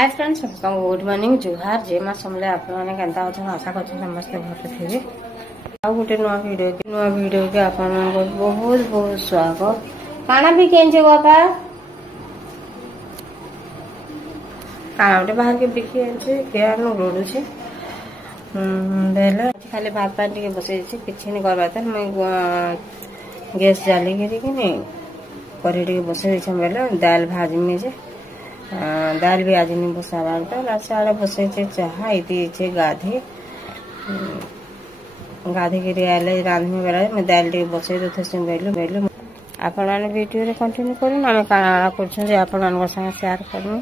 Hi friends, good morning जुहार जे माँ समले आपने Kenta अच्छा आशा कर समस्ते भल थे। आ गोटे नुआ वीडियो के आप बहुत बहुत स्वागत। काना भी केंचे बापा काना गोटे बाहर के बिकी आनছে केयार नो रोडू छे बेले खाली भात पानी के बसे छे किछि नहीं करबा त मैं गैस जाली के नहीं करे के बसे छे बेले दाल भाजी में जे दाल भी आज नहीं बसाबार तो लास्ट बसे चाह ये गाधी गाधी के आए रांधने बेला मैं दाल टे बसई दे बेलू बेलू आपण वीडियो रे कंटिन्यू करूँ आम काना कर शेयर करूँ।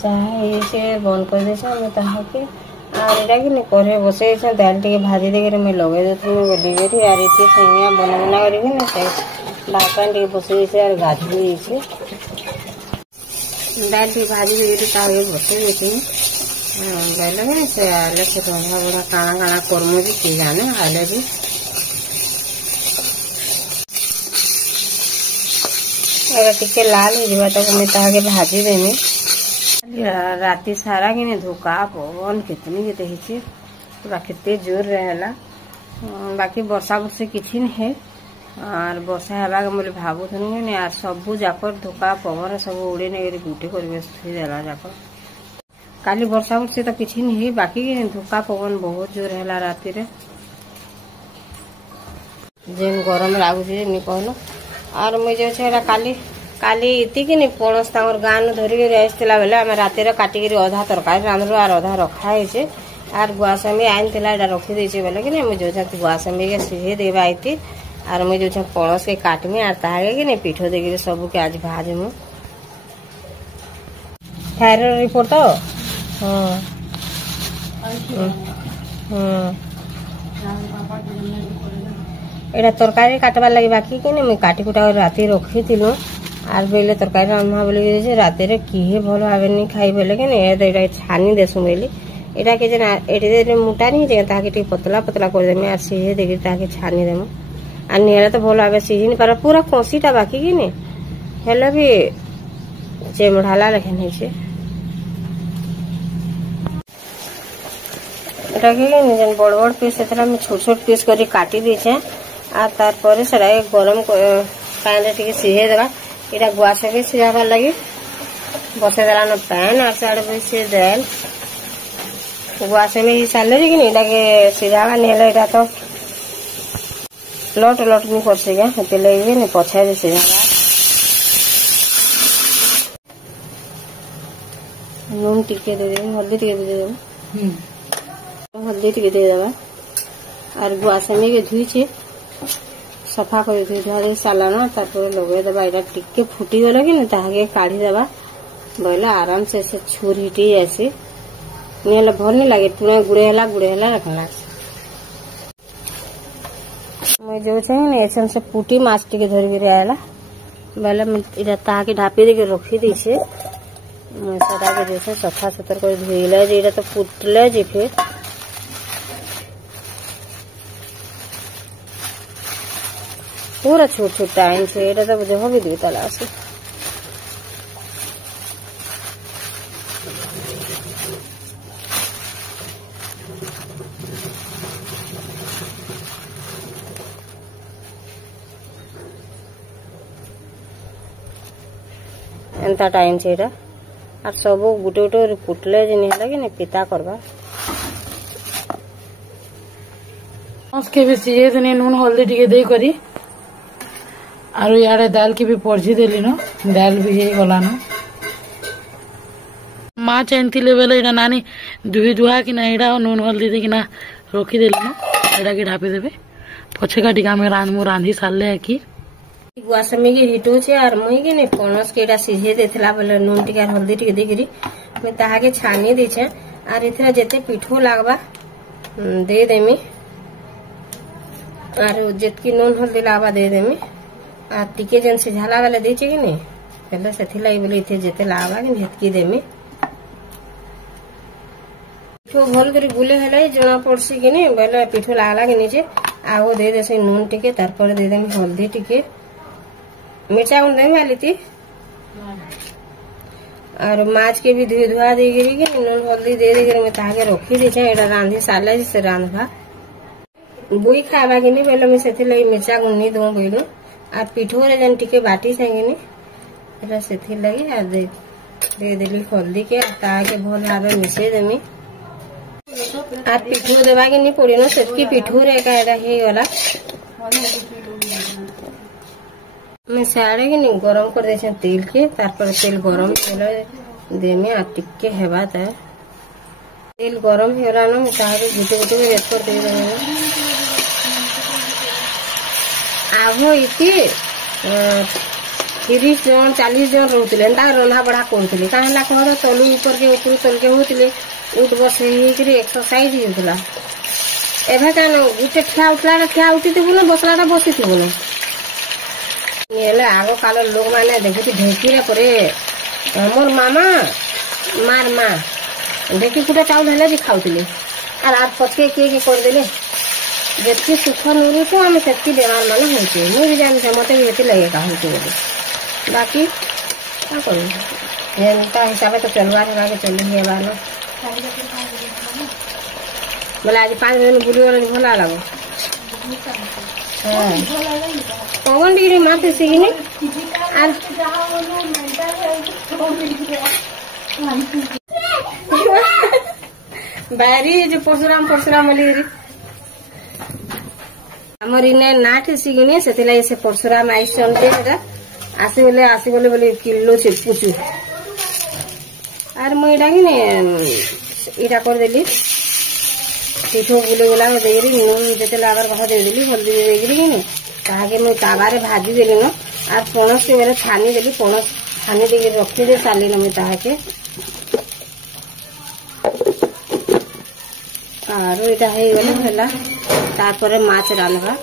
चाह से बंद कर दे ताके आर कि करे बसई दाल टे भाजी देकर मैं लगे देती बोलिकी आर ये सेमिया बना बना कर भापन टे बसई और गाधी दाल टे भाजी देकर बसई देती बेले से आले से रंधा बड़ा काना काना कर्म भी किए जाने आले भी टिके लाल हो तक मैं ताके भाजी देनी राति सारा कि धोका पवन कितनी के पूरा केते जोर रहेला बाकी वर्षा वर्षे किसी नहीं है और वर्षा हेबा बोले भावुन नहीं आर सबू जाकर धोका पवन सब उड़े नहीं गुटे करदेला जाकर काली वर्षा वर्षे तो किसी नहीं बाकी धोका पवन बहुत जोर है राति रे जेन गरम लगुच कहल और मुझे काली काली इतिकी पणस गान धरिक आसला बेले आम रातिर काटिक अधा तरकारी रांधलु आर अधा रखाई आर गुआसमी आन रखी बोले कि मुझे गुआसमी के सीझे देवा इति आर मुझे पणस के काटमी आर ताके कि पीठ देकर सब के आज भाजमु थायरॉइड रिपोर्ट तो एटा तरकारी काटबार लगे बाकी कि मुझे काटी कुटा राति रखी थी आर बेले तरकारी रांधा बोले राति किए भल भाव नहीं खाई बोले कि छानी देसु बोली यहाँ के मोटा नहीं ताकि पतला पतला करदेमी आर सीझे देकर छानी देमु आर निहले तो भल भाव सीझी नहीं पार पूरा कसीटा बाकी कि हेले भी चेमढ़ाला लेखन है बड़ बड़ पीस मैं छोट छोट पीस कर काटी दीचे आर तार से गरम पैन टे सीझे देगा यहाँ गुआस भी सीझाबार लगे बसे देलान पैन आर साड़े से दाल गुआस में ही सारे कि नहीं सीझाबा नहीं यहाँ तो लट लट नहीं कर सके से लगे नहीं पछे दे सीझाबा नून टिके दे हल्दी टिके दे हल्दी टिके देदेबा और गुआसमी के धुईचे सफा कर धुई धुआ दे सालाना तापर लगे देबा यहाँ टिके फुटी गले कि ताके काढ़ी देबा बोले आराम से छुरी टी आसी नहीं भल नहीं लगे पूरा गुड़े रखना मैं जो चाहिए से पुटी माछ टी धरिक आएला बोले ताके ढापी देके रखी देछे सदा के सफा सुतर कर धोइले जे तो फुटले जे फिर पूरा छोट छोट टाइम से ये तो जहाँ भी दी तलाश एंता टाइम से और सब गुटे गुटे फुटले जे नहीं पिता करवा के भी सीझे देनी नून हल्दी टिके दे करी आर यारे दाल की भी परझी देली न दाल भी हे गला न माछ आनथिले बेले इना नानी दुही दुहा कि ना इडा नून हल्दी दे कि ना रखी देली न इडा के ढापी देबे पछे काटी का में रांधी सारले कि गुआसमी के हिटो छे आर मुई कि ने पणस के इडा सीझे देथला बेले नून टिके हल्दी टिके देकरी मैं ताहा के छानी दे छे आर इथरा जेते पिठो लागबा दे देमी आर जेतकी नून हल्दी लागबा दे देमी आ टिके जन सीझाला वाला देचे कि नहीं पहले से लगे बोले इथे जेते लावा कि झेतकी देमी पिठो भल कर गुले हेले जना पड़सी कि नहीं बोले पिठो लागला कि नीचे आगो दे देसे नून टिके तार पर दे देमी हल्दी टिके मिर्चा गुंड देमी आली और माछ के भी धुई धुआ दे गिरी के नून हल्दी दे दे मैं ताके रखी दे एटा रांधी साले से रांधवा बुई खावा कि नहीं बोले मुझे से लगी मिर्चा गुन्नी दूँ बोलो और पिठो रे जन टिके बाटी संगे एटा से लगी और दे देली हल्दी के ताके भल भाव मिसे देमी और पिठो देवा के नहीं पड़ी ना सेटकी पिठो रे का एटा हे गला मैं साड़े के नहीं गरम कर दे तेल के तारपर तेल गरम तेल देमी और टिके हेबा तेल गरम हेरा ना ताके गुटे गुटे रेड कर दे देमी आगो इति 30 जन 40 जन रोते रंधा बढ़ा करते कहीं कह तलु ऊपर के ऊपर तल के होते उठ बस एक्सरसाइज होता एवं क्या गोटे ठिया उठला ठिया उठी ना बसला बसी ना आग काल लोक मैंने देखी ढेकी परे मोर मामा मार माँ ढेकी फुटा चाउल है भी खाऊले और आप पचके किए करदे जितकी सुख नुरू तो आम से बेमार मान होते मुझे जानते मत भी ये लगे कहा बोले बाकी क्या करूँ हिसाब तो चलवा के चली है बार बोले आज 5 दिन बुली वाला भला लगो पवन डिग्री माथे सीखनी बाहरी जो परशुराम बोली आमर इने नाट सीखनी से परशुराम आई आसी बोले किलो से पूछू आर मुझा कि कर देली पिठो बुले बुला देरी नून जिते आगर कह देदेली हल्दी देगी कि मुझे ताबारे भाजी देली न आर पणस के बेले छानी देली पणस छानी दे रखी दे सारी न मुझे और इटा हो गला तारपर माछ रांधवा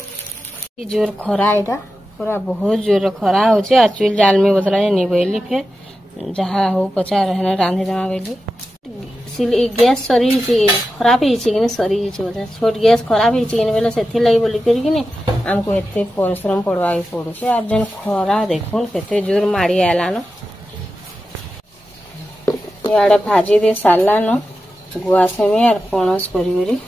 जोर खरा इटा पूरा बहुत जोर खरा हो चुल जाल में बदला नहीं बोली फिर जहाँ हो पचा रहना रांधे देवा बोली गैस सरी खराब हो सरी बोले छोट गैस खराब हो बोले से लगी बोली कि आमको एते परिश्रम पड़वा पड़ुचे और जेन खरा देखुन केते जोर माड़ी आला न इे भाजी दे सारा न गुआसेमी और पणस करी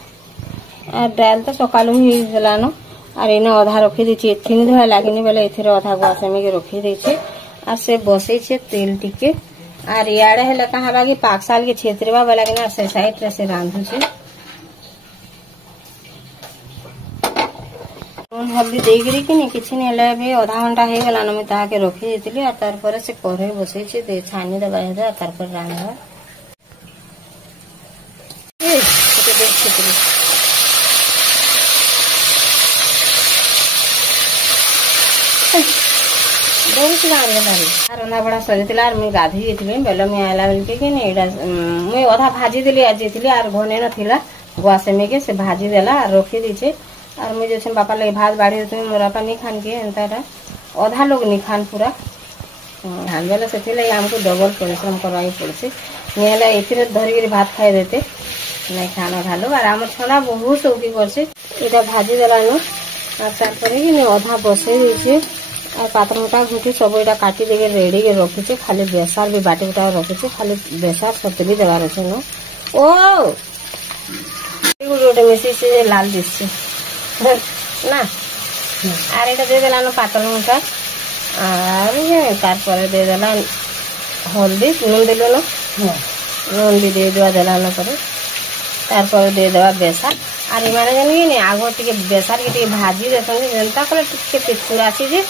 और डाल तो सकालू ही गला न और इन अधा रखी देती एथिन धोआ लगे बोले ए अधा गुआसेमी के रखी देछे और से बसई तेल टिके और इे हेल्ला कहा बाकी पाकसाल के छेत्रवा वाला कि से साइड से रांधुचे हल्दी देगी कि किसी नहीं भी आधा घंटा हो गला मुझे ताके रखी देती और तार से कढ़ई बसई छानी देवा तार रांधा रंधा बड़ा सरीला मुझे गाधी बेल मुझे आला बेल के मुझे अधा भाजी देली आज और घने ना गुआसेमी के से भाजी देला और रखी दीचे और मुझे जैसे बापा लगे भात बाड़ी देते मोर बापा नहीं खान के एंता अधा लोग नहीं खान पूरा धान बेला से आमको डबल परिश्रम करवा पड़े निहला ये धरिक भात खाई देते नहीं खाना अधा लोग और आम छना बहुत चौकी कर भाजी देला न और तार अधा बसई देछे और पात्रटा घुटी सब यहाँ काटी दे रेडी के रखीचे खाली बेसार भी बाटी बुटा रखीचे खाली बेसार सतली देवार अच्छे न ओ गोटे मिसी से लाल दिशे ना और ये दे देला पातल मुटा और तार दे देला हल्दी नून देल न नून भी दे देवा देला तार दे देवा बेसार और इमाने जान कि आग टे बेसार के भाजी देते जनता कले टे पिछुरासी जे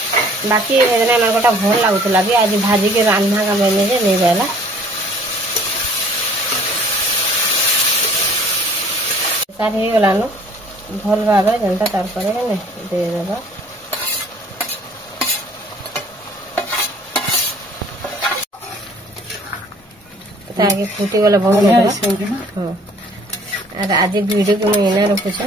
बाकी गोटा भल लगुला भी आज भाजी के रांधा का बने नहीं गला बेसार हो गला न भल भाव जनता तार दे देवा ताकि फुटी गला बहुत हाँ और आज वीडियो को मुझे रखुछ।